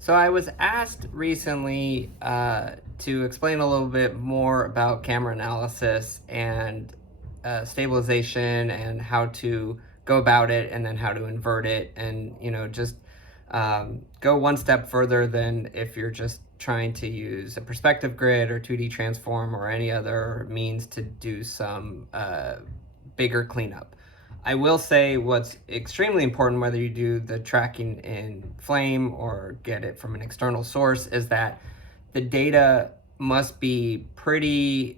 So I was asked recently to explain a little bit more about camera analysis and stabilization and how to go about it and then how to invert it and just go one step further than if you're just trying to use a perspective grid or 2D transform or any other means to do some bigger cleanup. I will say what's extremely important, whether you do the tracking in Flame or get it from an external source, is that the data must be pretty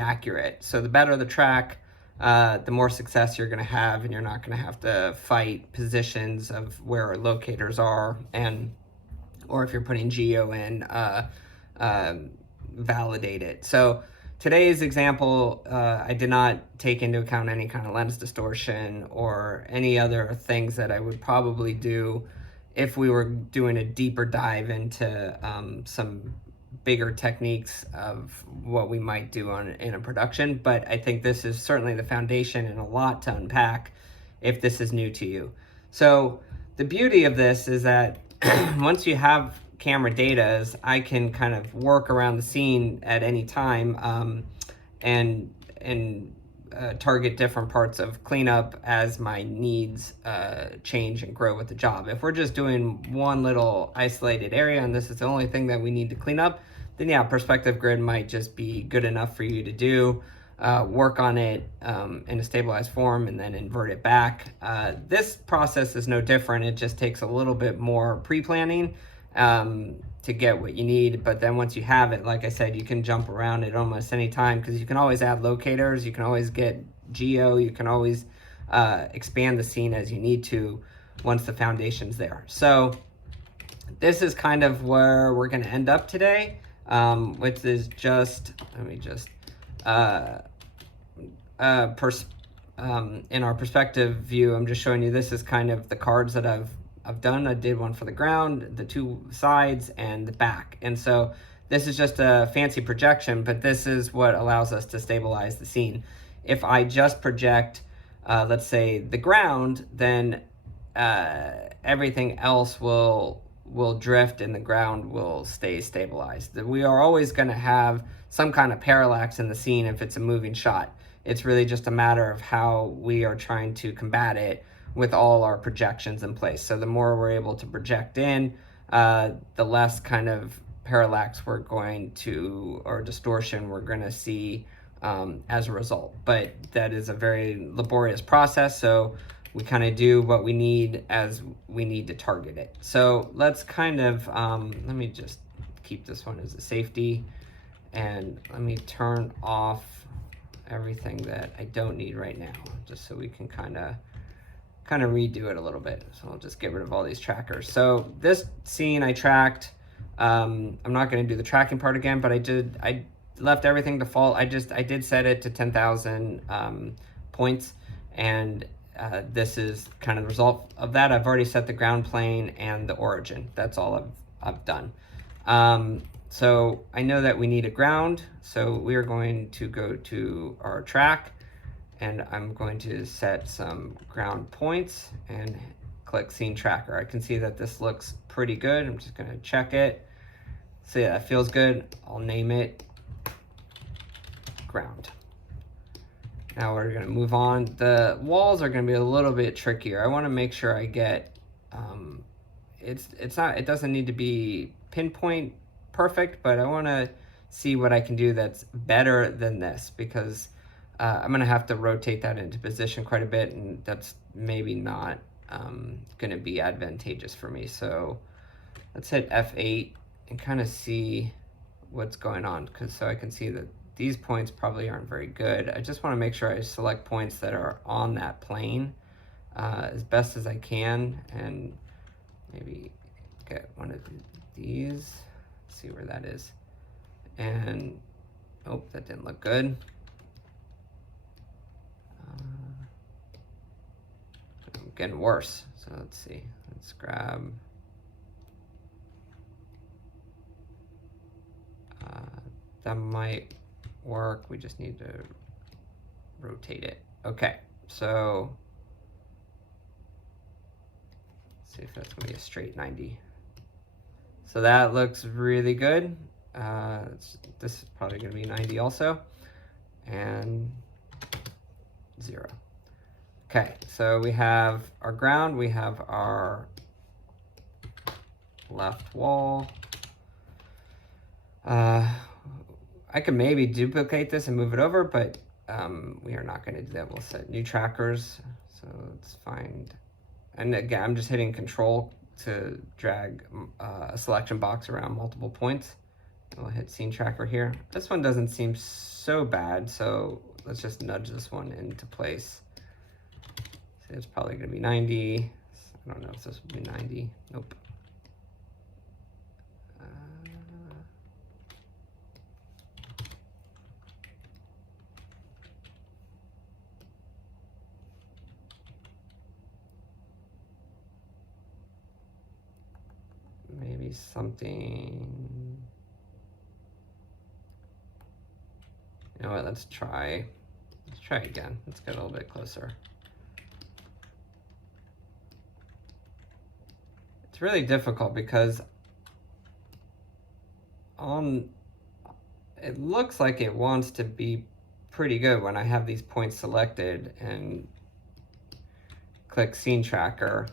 accurate. So the better the track, the more success you're going to have, and you're not going to have to fight positions of where our locators are, and or if you're putting geo in, validate it. So today's example, I did not take into account any kind of lens distortion or any other things that I would probably do if we were doing a deeper dive into some bigger techniques of what we might do in a production. But I think this is certainly the foundation and a lot to unpack if this is new to you. So the beauty of this is that once you have camera data, is I can kind of work around the scene at any time and target different parts of cleanup as my needs change and grow with the job. If we're just doing one little isolated area and this is the only thing that we need to clean up, then yeah, perspective grid might just be good enough for you to do. Work on it in a stabilized form and then invert it back. This process is no different. It just takes a little bit more pre-planning to get what you need. But then once you have it, like I said, you can jump around it almost any time because you can always add locators, you can always get geo, you can always expand the scene as you need to once the foundation's there. So this is kind of where we're going to end up today, which is just, let me just, in our perspective view, I'm just showing you this is kind of the cards that I've done. I did one for the ground, the two sides, and the back. And so this is just a fancy projection, but this is what allows us to stabilize the scene. If I just project, let's say, the ground, then everything else will drift and the ground will stay stabilized. We are always going to have some kind of parallax in the scene if it's a moving shot. It's really just a matter of how we are trying to combat it with all our projections in place. So the more we're able to project in, the less kind of parallax we're going to, or distortion we're going to see as a result. But that is a very laborious process. So we kind of do what we need as we need to target it. So let's kind of, let me just keep this one as a safety. And let me turn off everything that I don't need right now, just so we can kind of redo it a little bit. So I'll just get rid of all these trackers. So this scene I tracked, I'm not going to do the tracking part again, but I left everything default. I did set it to 10,000 points, and this is kind of the result of that. I've already set the ground plane and the origin. That's all I've done. So I know that we need a ground, so we are going to go to our track, and I'm going to set some ground points and click Scene Tracker. I can see that this looks pretty good. I'm just gonna check it. So yeah, that feels good. I'll name it ground. Now we're gonna move on. The walls are gonna be a little bit trickier. I wanna make sure I get, it doesn't need to be pinpoint perfect, but I wanna see what I can do that's better than this, because I'm going to have to rotate that into position quite a bit, and that's maybe not going to be advantageous for me. So let's hit F8 and kind of see what's going on, so I can see that these points probably aren't very good. I just want to make sure I select points that are on that plane as best as I can, and maybe get one of these, see where that is. And oh, that didn't look good. Getting worse. So let's see. Let's grab. That might work. We just need to rotate it. Okay. So let's see if that's going to be a straight 90. So that looks really good. This is probably going to be 90 also. And 0. Okay, so we have our ground, we have our left wall. I could maybe duplicate this and move it over, but we are not going to do that. We'll set new trackers. So let's find, and again, I'm just hitting Control to drag a selection box around multiple points. We'll hit scene tracker here. This one doesn't seem so bad, so let's just nudge this one into place. So it's probably going to be 90. I don't know if this would be 90. Nope. Maybe something. You know what? Let's try again. Let's get a little bit closer. It's really difficult because it looks like it wants to be pretty good when I have these points selected and click scene tracker.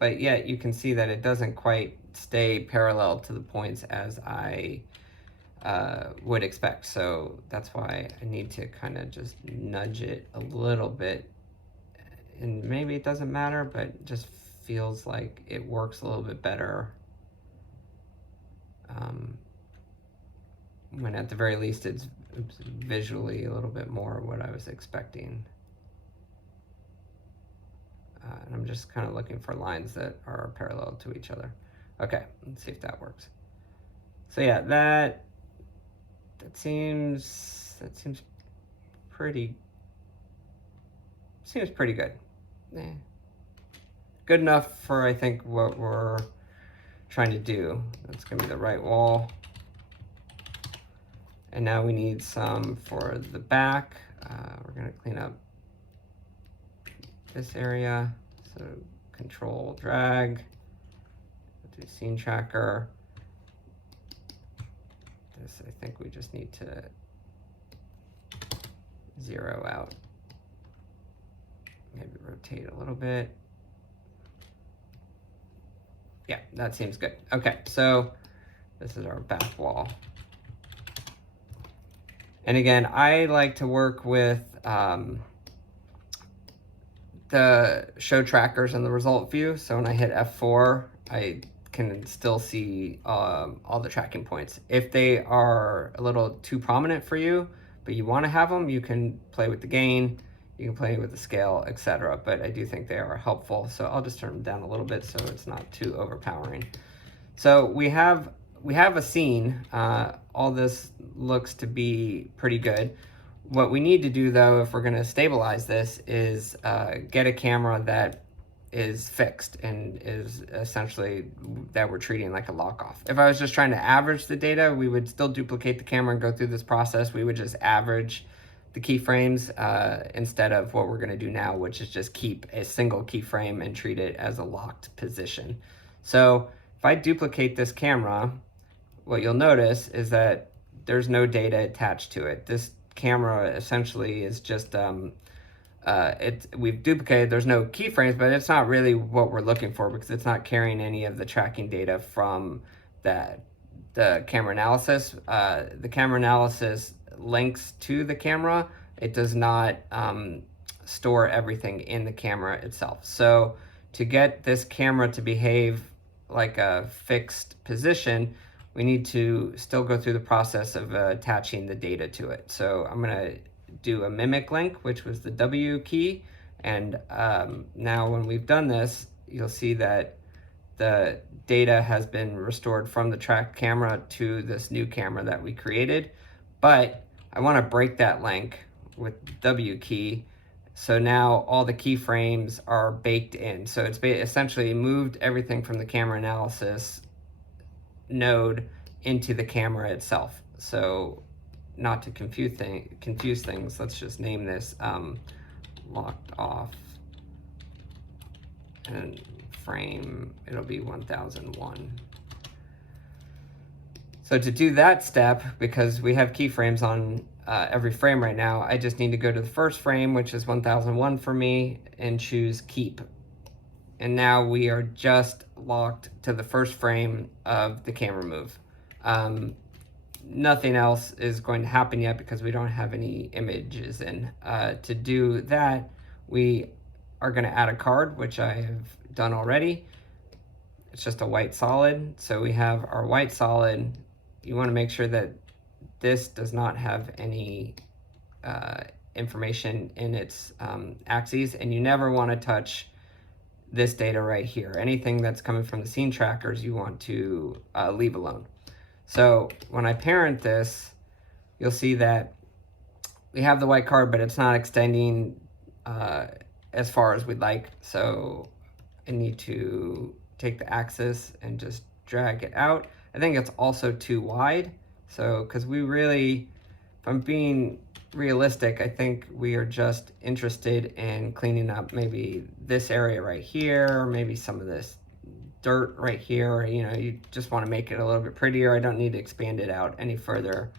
But yet you can see that it doesn't quite stay parallel to the points as I would expect. So that's why I need to kind of just nudge it a little bit. And maybe it doesn't matter, but it just feels like it works a little bit better when at the very least it's visually a little bit more what I was expecting. And I'm just kind of looking for lines that are parallel to each other. Okay, let's see if that works. So yeah, that seems pretty good. Good enough for, I think, what we're trying to do. That's gonna be the right wall. And now we need some for the back. We're gonna clean up this area. So Control drag, do scene tracker. This, I think we just need to 0 out. Maybe rotate a little bit. Yeah, that seems good. Okay, so this is our back wall. And again, I like to work with the show trackers in the result view. So when I hit F4, I can still see all the tracking points. If they are a little too prominent for you, but you want to have them, you can play with the gain, you can play with the scale, etc. But I do think they are helpful. So I'll just turn them down a little bit so it's not too overpowering. So we have a scene. All this looks to be pretty good. What we need to do, though, if we're going to stabilize this, is get a camera that is fixed and is essentially that we're treating like a lock-off. If I was just trying to average the data, we would still duplicate the camera and go through this process. We would just average the keyframes instead of what we're going to do now, which is just keep a single keyframe and treat it as a locked position. So if I duplicate this camera, what you'll notice is that there's no data attached to it. This camera essentially is just we've duplicated, there's no keyframes, but it's not really what we're looking for because it's not carrying any of the tracking data from the camera analysis. The camera analysis links to the camera. It does not store everything in the camera itself. So to get this camera to behave like a fixed position, we need to still go through the process of attaching the data to it. So I'm going to do a mimic link, which was the W key. And now when we've done this, you'll see that the data has been restored from the tracked camera to this new camera that we created. But I want to break that link with W key. So now all the keyframes are baked in. So it's essentially moved everything from the camera analysis node into the camera itself. So not to confuse things, let's just name this locked off and frame, it'll be 1001. So to do that step, because we have keyframes on every frame right now, I just need to go to the first frame, which is 1001 for me, and choose keep. And now we are just locked to the first frame of the camera move. Nothing else is going to happen yet because we don't have any images in. To do that, we are going to add a card, which I have done already. It's just a white solid. So we have our white solid. You want to make sure that this does not have any information in its axes, and you never want to touch this data right here. Anything that's coming from the scene trackers, you want to leave alone. So when I parent this, you'll see that we have the white card, but it's not extending as far as we'd like. So I need to take the axis and just drag it out. I think it's also too wide. So, because we really, if I'm being realistic, I think we are just interested in cleaning up maybe this area right here, or maybe some of this dirt right here. You know, you just want to make it a little bit prettier. I don't need to expand it out any further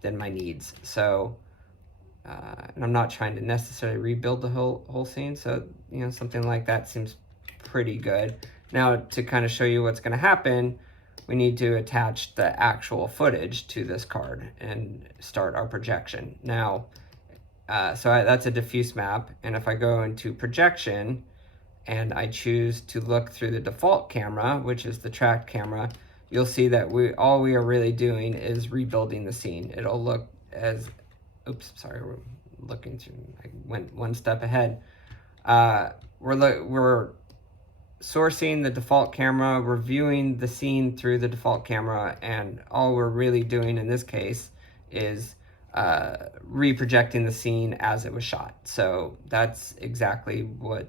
than my needs. So, and I'm not trying to necessarily rebuild the whole scene. So, you know, something like that seems pretty good. Now, to kind of show you what's going to happen, we need to attach the actual footage to this card and start our projection. Now, that's a diffuse map. And if I go into projection and I choose to look through the default camera, which is the tracked camera, you'll see that all we are really doing is rebuilding the scene. It'll look as, oops, sorry, we're looking through, I went one step ahead. We're sourcing the default camera, reviewing the scene through the default camera, and all we're really doing in this case is reprojecting the scene as it was shot. So that's exactly what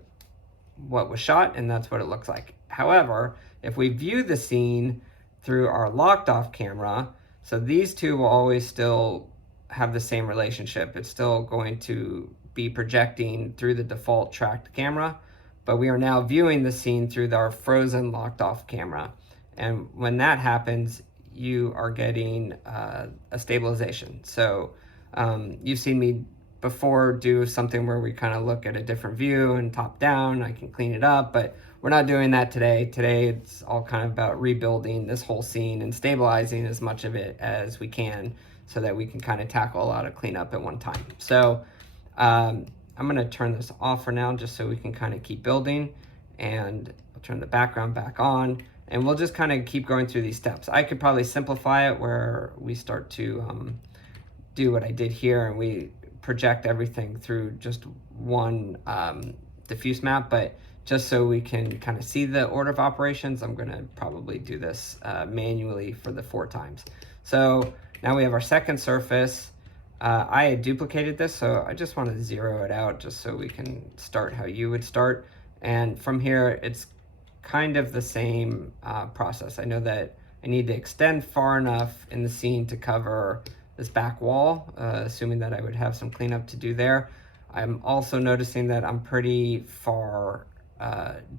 was shot, and that's what it looks like. However, if we view the scene through our locked off camera, so these two will always still have the same relationship. It's still going to be projecting through the default tracked camera, but we are now viewing the scene through our frozen locked off camera. And when that happens, you are getting a stabilization. So you've seen me before do something where we kind of look at a different view and top down. I can clean it up, but we're not doing that today. Today it's all kind of about rebuilding this whole scene and stabilizing as much of it as we can so that we can kind of tackle a lot of cleanup at one time. So I'm going to turn this off for now just so we can kind of keep building, and I'll turn the background back on, and we'll just kind of keep going through these steps. I could probably simplify it where we start to do what I did here and we project everything through just one diffuse map, but just so we can kind of see the order of operations, I'm going to probably do this manually for the 4 times. So now we have our second surface. I had duplicated this, so I just want to zero it out just so we can start how you would start. And from here, it's kind of the same process. I know that I need to extend far enough in the scene to cover this back wall, assuming that I would have some cleanup to do there. I'm also noticing that I'm pretty far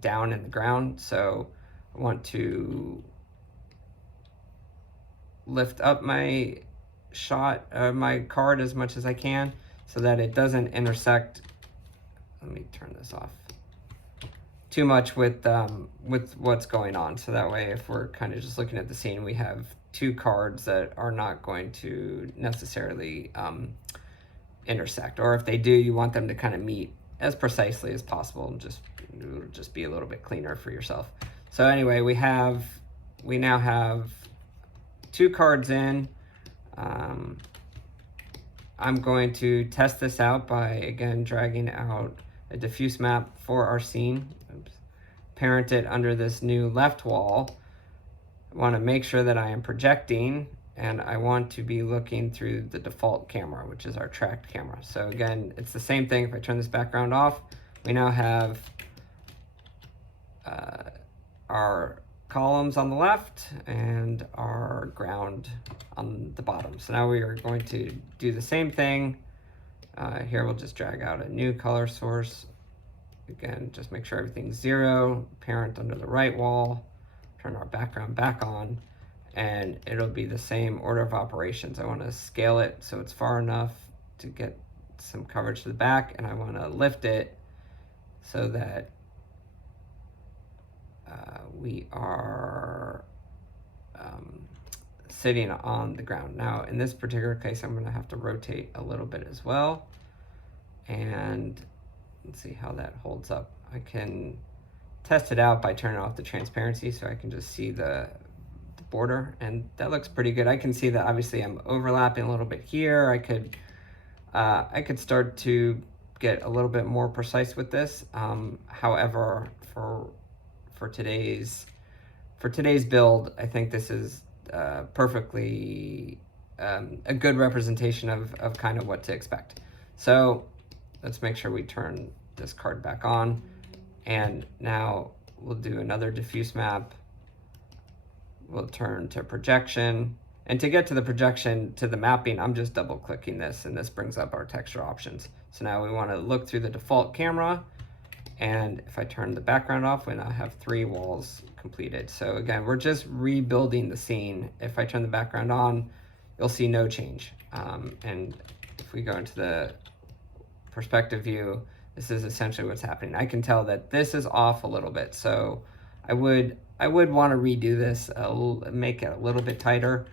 down in the ground, so I want to lift up my my card as much as I can so that it doesn't intersect. Let me turn this off. Too much with what's going on. So that way, if we're kind of just looking at the scene, we have 2 cards that are not going to necessarily intersect. Or if they do, you want them to kind of meet as precisely as possible, and it'll just be a little bit cleaner for yourself. So anyway, we now have 2 cards in. I'm going to test this out by, again, dragging out a diffuse map for our scene. Oops. Parent it under this new left wall. I want to make sure that I am projecting, and I want to be looking through the default camera, which is our tracked camera. So again, it's the same thing. If I turn this background off, we now have our columns on the left and our ground on the bottom. So now we are going to do the same thing. Here we'll just drag out a new color source. again, just make sure everything's 0, parent under the right wall, turn our background back on, and it'll be the same order of operations. I want to scale it so it's far enough to get some coverage to the back, and I want to lift it so that we are sitting on the ground. Now, in this particular case, I'm going to have to rotate a little bit as well, and let's see how that holds up. I can test it out by turning off the transparency so I can just see the border, and that looks pretty good. I can see that obviously I'm overlapping a little bit here. I could start to get a little bit more precise with this. However, for today's build, I think this is perfectly a good representation of kind of what to expect. So let's make sure we turn this card back on, and now we'll do another diffuse map. We'll turn to projection, and to get to the projection, to the mapping, I'm just double clicking this, and this brings up our texture options. So now we want to look through the default camera, and if I turn the background off, we now have 3 walls completed. So again, we're just rebuilding the scene. If I turn the background on, you'll see no change. And if we go into the perspective view, this is essentially what's happening. I can tell that this is off a little bit, so I would want to redo this, make it a little bit tighter.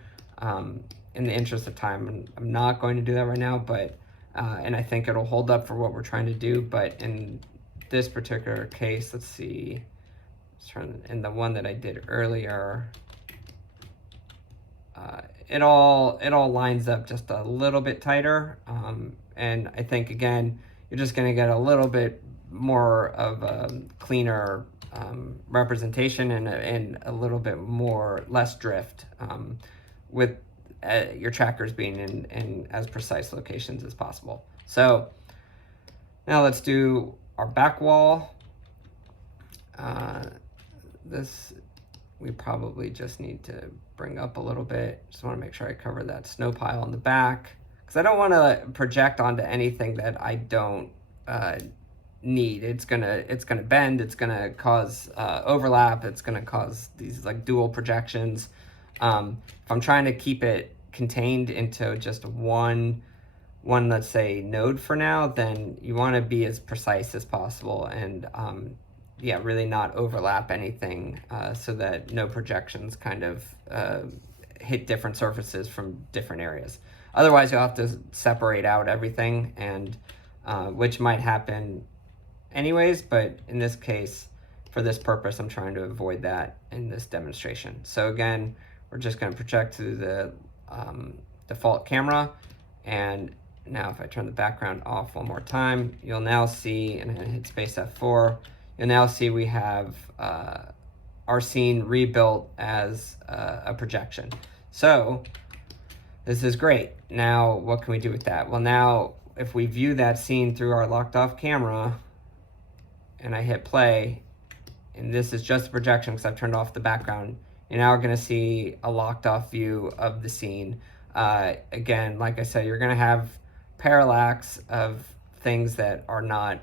In the interest of time, I'm not going to do that right now, but and I think it'll hold up for what we're trying to do. But in this particular case, let's see, let's turn in the one that I did earlier. It all lines up just a little bit tighter, and I think again you're just going to get a little bit more of a cleaner representation and a little bit less drift, with your trackers being in as precise locations as possible. So now let's do our back wall. This we probably just need to bring up a little bit. Just want to make sure I cover that snow pile in the back, because I don't want to project onto anything that I don't need. It's gonna bend. It's gonna cause overlap. It's gonna cause these like dual projections. If I'm trying to keep it contained into just one, let's say, node for now, then you want to be as precise as possible, and yeah, really not overlap anything, so that no projections kind of hit different surfaces from different areas. Otherwise, you'll have to separate out everything, and which might happen anyways, but in this case, for this purpose, I'm trying to avoid that in this demonstration. So again, we're just going to project to the default camera, and now if I turn the background off one more time, you'll now see, and I hit space F4, you'll now see we have our scene rebuilt as a projection. So this is great. Now what can we do with that? Well, now if we view that scene through our locked off camera, and I hit play, and this is just a projection because I've turned off the background, you're now going to see a locked off view of the scene. Again, like I said, you're going to have parallax of things that are not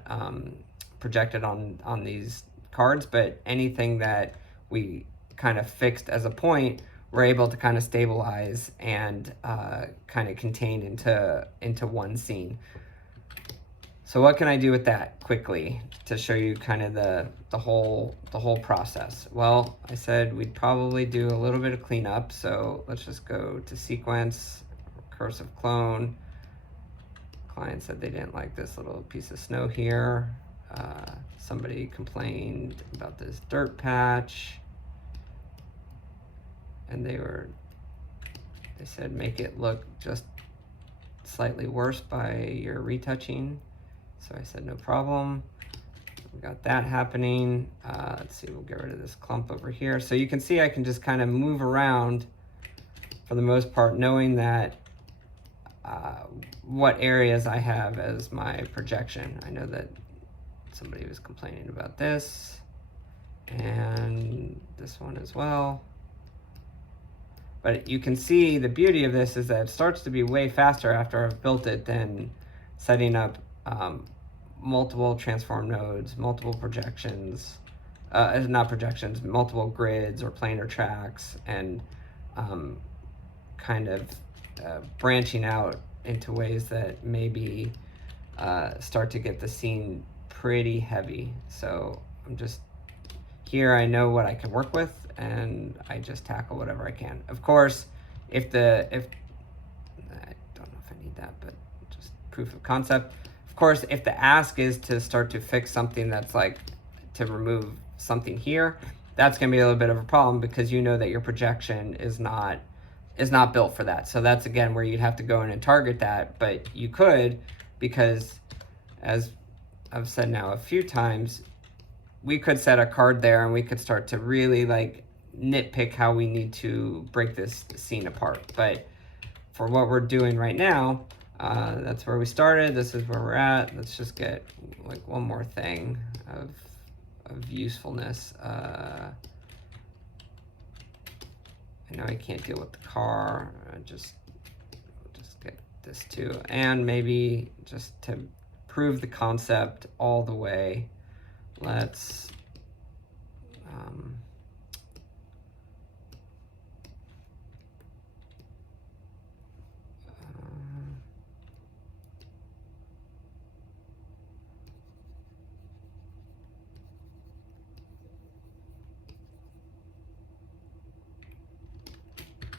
projected on these cards, but anything that we kind of fixed as a point, we're able to kind of stabilize and kind of contain into one scene. So what can I do with that quickly to show you kind of the whole process? Well, I said we'd probably do a little bit of cleanup, so let's just go to sequence, cursive clone. Client said they didn't like this little piece of snow here. Somebody complained about this dirt patch, and they said make it look just slightly worse by your retouching. So I said no problem. We got that happening. Let's see, we'll get rid of this clump over here. So you can see I can just kind of move around for the most part, knowing that what areas I have as my projection. I know that somebody was complaining about this and this one as well. But you can see the beauty of this is that it starts to be way faster after I've built it than setting up multiple transform nodes, multiple projections, not projections, multiple grids or planar tracks, and kind of branching out into ways that maybe start to get the scene pretty heavy. So I'm just here, I know what I can work with, and I just tackle whatever I can. Of course, if I don't know if I need that, but just proof of concept. Of course, if the ask is to start to fix something that's like to remove something here, that's going to be a little bit of a problem because you know that your projection is not built for that. So that's again where you'd have to go in and target that, but you could, because as I've said now a few times, we could set a card there and we could start to really like nitpick how we need to break this scene apart. But for what we're doing right now, that's where we started. This is where we're at. Let's just get like one more thing of usefulness. I know I can't deal with the car. Just get this too, and maybe just to prove the concept all the way, let's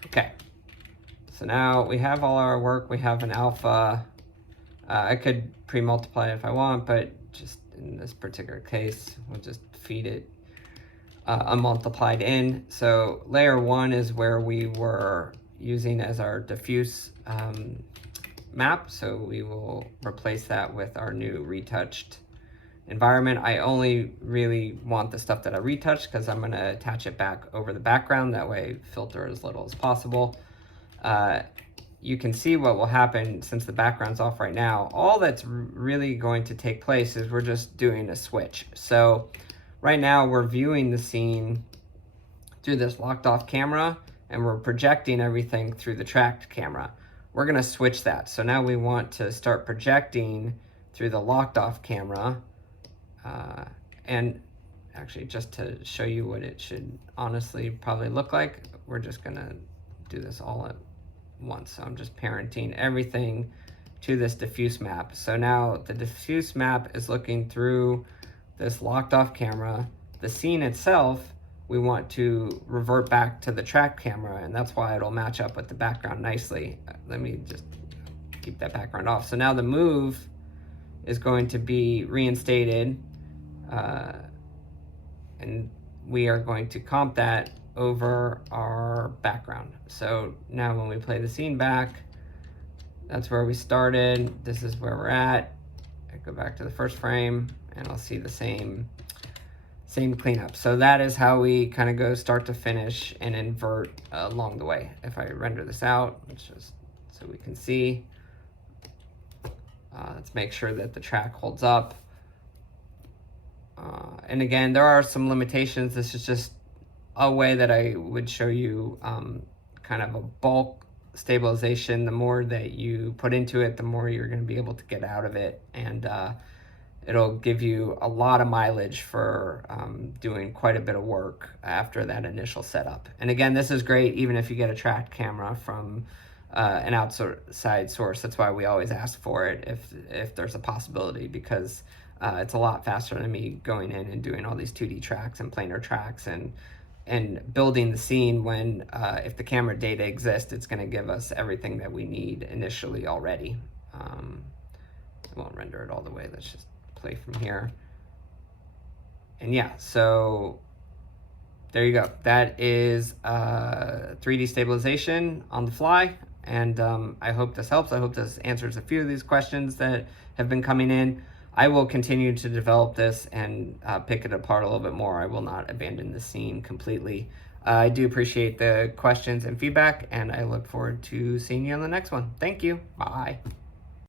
okay. So now we have all our work. We have an alpha. I could pre-multiply it if I want, but just in this particular case, we'll just feed it unmultiplied in. So layer 1 is where we were using as our diffuse map. So we will replace that with our new retouched environment. I only really want the stuff that I retouched because I'm going to attach it back over the background. That way filter as little as possible. You can see what will happen since the background's off right now. All that's really going to take place is we're just doing a switch. So right now we're viewing the scene through this locked off camera and we're projecting everything through the tracked camera. We're gonna switch that. So now we want to start projecting through the locked off camera. And actually just to show you what it should honestly probably look like, we're just gonna do this all at once. So I'm just parenting everything to this diffuse map. So now the diffuse map is looking through this locked off camera. The scene itself, we want to revert back to the track camera, and that's why it'll match up with the background nicely. Let me just keep that background off. So now the move is going to be reinstated, and we are going to comp that over our background. So now when we play the scene back, that's where we started. This is where we're at. I go back to the first frame and I'll see the same cleanup. So that is how we kind of go start to finish and invert along the way. If I render this out, let's just so we can see. Let's make sure that the track holds up. And again, there are some limitations. This is just a way that I would show you kind of a bulk stabilization. The more that you put into it, the more you're going to be able to get out of it, and it'll give you a lot of mileage for doing quite a bit of work after that initial setup. And again, this is great even if you get a tracked camera from an outside source. That's why we always ask for it if there's a possibility, because it's a lot faster than me going in and doing all these 2D tracks and planar tracks and building the scene when if the camera data exists, it's going to give us everything that we need initially already. I won't render it all the way. Let's just play from here. And yeah, so there you go. That is 3D stabilization on the fly. And I hope this helps. I hope this answers a few of these questions that have been coming in. I will continue to develop this and pick it apart a little bit more. I will not abandon the scene completely. I do appreciate the questions and feedback, and I look forward to seeing you on the next one. Thank you. Bye.